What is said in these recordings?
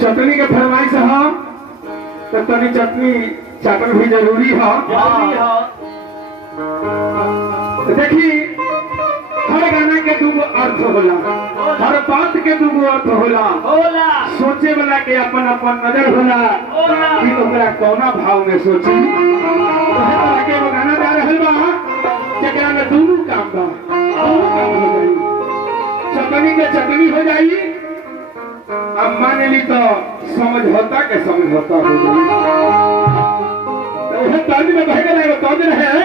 चटनी के फरमाइश है तो तनी चटनी चाटन भी जरूरी है। देखी हर गाना के दूगो अर्थ होला, हर बात के दूगो अर्थ होला। सोचे वाला के अपन अपन नजर होला कि ओकरा कौना भाव में सोची। के वो गाना गा रहल बा जेकरा में दूगो काम बा, चटनी के चटनी हो जाई, अब मान ली तो समझौता के समझौता हो जाई। तो तर्ज में बह गए तर्ज रहे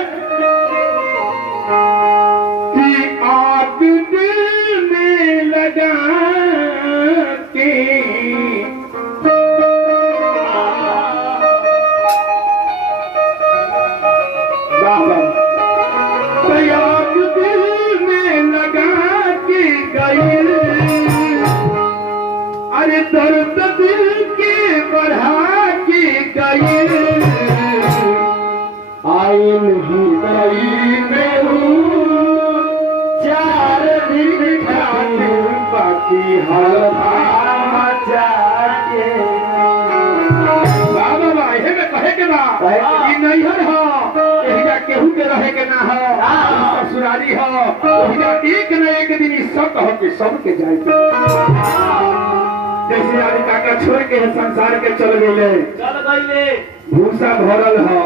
कि आग दिल में लगा के बाबा आग दिल में लगा के गई, अरे दर्द दिल के बढ़ा के गए, आयल ही गई में हूँ चार दिन खाने बाकी हलवा जाके। बाबा बाहे में कहे के बा ई नैहर हो, एहिजा केहू के रहे के ना हो, ससुरारी हो, एहिजा एक न एक दिन ई सब हो के सब के जाए के। जैसे आज काका छोड़ के संसार के चल गए, भूसा भरल है,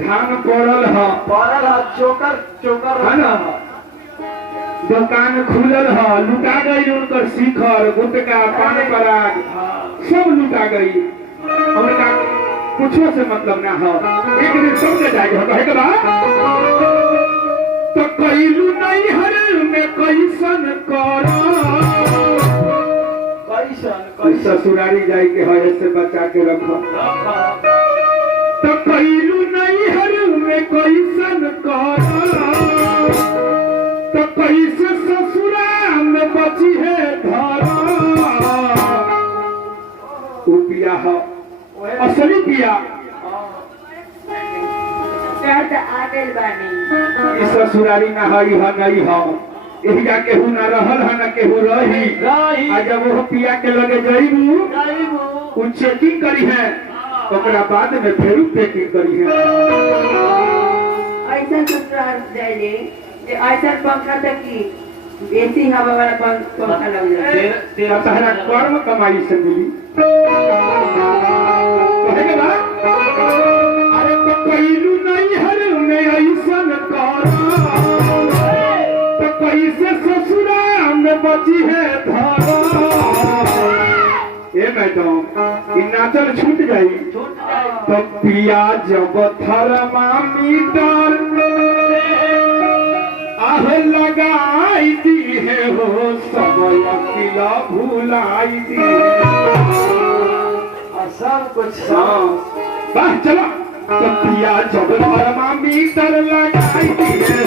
धान पड़ल है, चोकर है ना, दुकान खुलल है, लुटा गई उनकर शिखर गुटका पान पराग सब लुटा गई। उनका कुछो से मतलब ना हो, एक दिन सबके जाएगा कहे के बाद तो कैलू नहीं हर में कैसन करो, ससुरारी जाए के है से बचा के रखो। तो कैलू नहीं हर में कैसन करो, तो कैसे ससुराल में बची है धरो। पिया है असली पिया ससुरारी ना हई है नहीं है, एहिजा केहू ना रहल है ना केहू रही। आ जब वो पिया के लगे जईबू उ चेकिंग करी है, ओकरा बाद में फेरू पैकिंग करी है। ऐसा ससुराल जाइए जे ऐसा पंखा तक की एसी हवा वाला पंखा लग जाए, तेरा तहरा कर्म कमाई से मिली। कहेगा ना अरे तो कैलू नहीं हर में ऐसन करो, तो कैसे ससुराल में बची है धरो। ए मैडम इ नाचल छूट जाई तो पिया जब थर्मामीटर आह लगाई दी है हो सब अकेला भुलाई दी सब कुछ वाह चलो। तो पिया जब थर्मामीटर लगाई दी है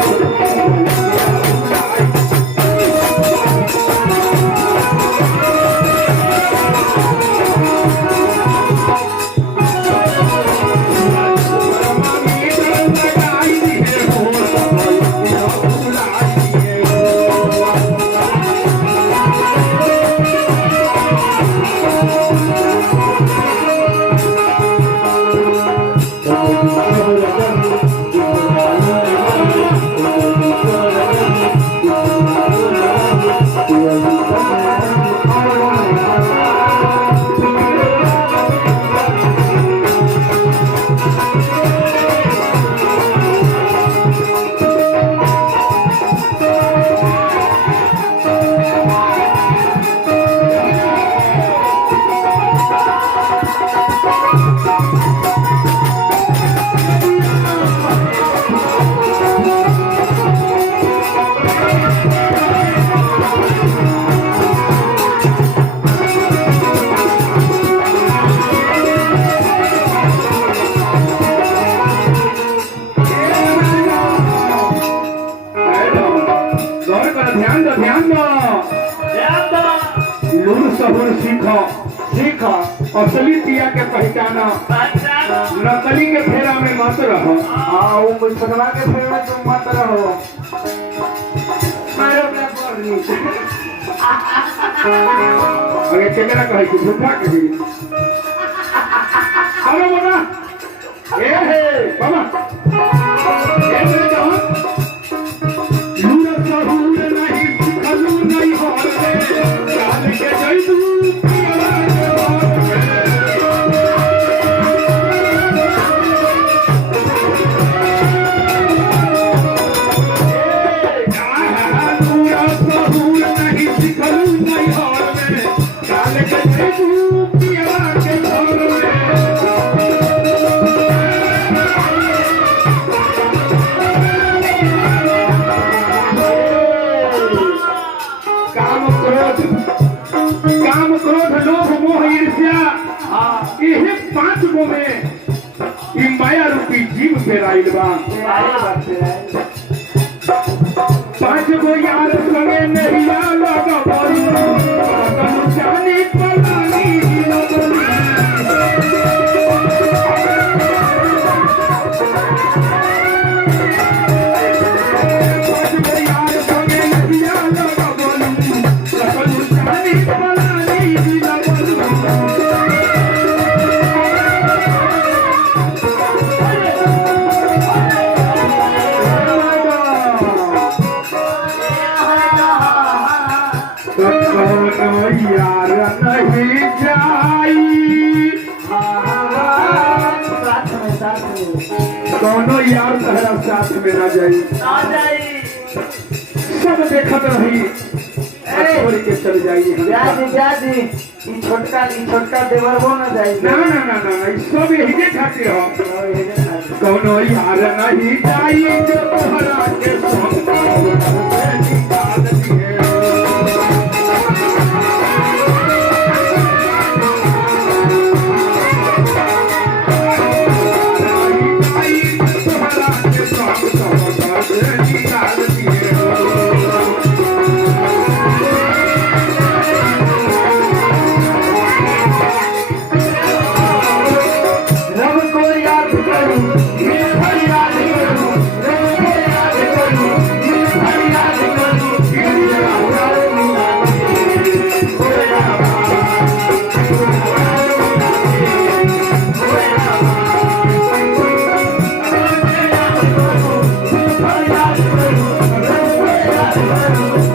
असली पिया के पहचाना, नकली के फेरा में मत रहो। हाँ वो मुसलमान के फेर में तुम मत रहो। मारो क्या बोलनी अरे कैमरा कहे कि झूठा कही। हेलो बाबा, ए हे बाबा, ए मेरे जवान, लूरा सहूर नहीं सिखलू नहीं हार में, चाल के जैतू पिया के हार में। लूरा सहूर नहीं सिखलू नहीं हार में, चाल के जैतू पिया के हार में। काम क्रोध लोभ मोह ईर्ष्या, यही 5 गो में ई माया रूपी जीव फेराइल बा। 5 गो यार संगे नहिया लगबलू, कहू जानी पलानी लगबलू। 5 गो यार संगे नहिया लगबलू, कहू जानी पलानी लगबलू। कौनो यार नहीं जाई, कौनो यार तहरा साथ में न जाई। सब देखत रही छोड़ के चल जाई। छोटका देवर वो न जाए। ना ना ना ना ई सब यही खातिर हो। कौनो यार नहीं जाई जो तोहरा के संग से निकाल दिए। रब को याद करूं, ये फरियाद करूं, रब को याद करूं, ये फरियाद करूं, ये यार मिला फरियाद करूं, रब को याद करूं।